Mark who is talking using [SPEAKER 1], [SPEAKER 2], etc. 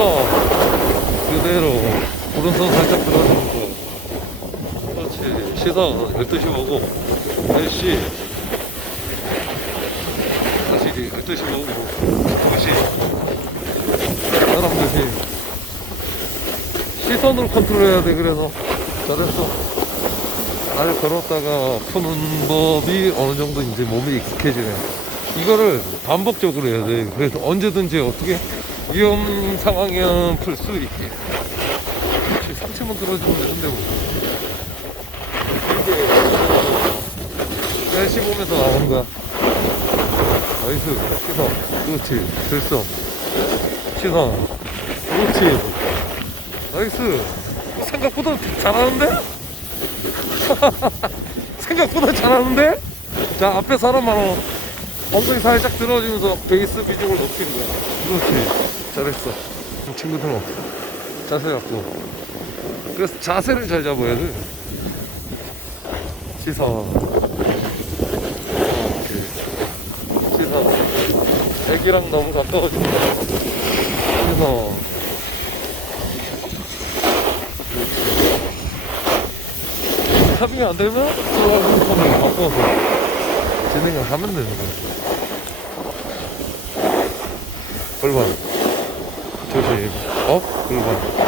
[SPEAKER 1] 시선 그대로 오른손 살짝 들어주는 거 그렇지. 시선 12시 보고 다시 다시 12시 보고 다시. 사람들이 시선으로 컨트롤해야 돼 그래서. 잘했어. 날 걸었다가 푸는 법이 어느 정도 이제 몸에 익숙해지네. 이거를 반복적으로 해야 돼. 그래서 언제든지 어떻게 위험 상황이면 풀 수 있게. 그렇지. 상체만 들어주면 되는데 뭐. 날씨 보면서 나오는 거야. 나이스. 시선. 그렇지. 들썩. 시선. 그렇지. 나이스. 생각보다 잘하는데? 생각보다 잘하는데? 자 앞에 사람 많아 엉덩이 살짝 들어주면서 베이스 비중을 높이는 거야. 그렇지 잘했어. 친구들 자세 갖고. 그래서 자세를 잘 잡아야 돼. 시선. 시선. 애기랑 너무 가까워진다 시선. 합의가 안 되면 들어가는 폰을 바꿔서 진행을 하면 되는 거야. 골반. 조심. 업, 골반.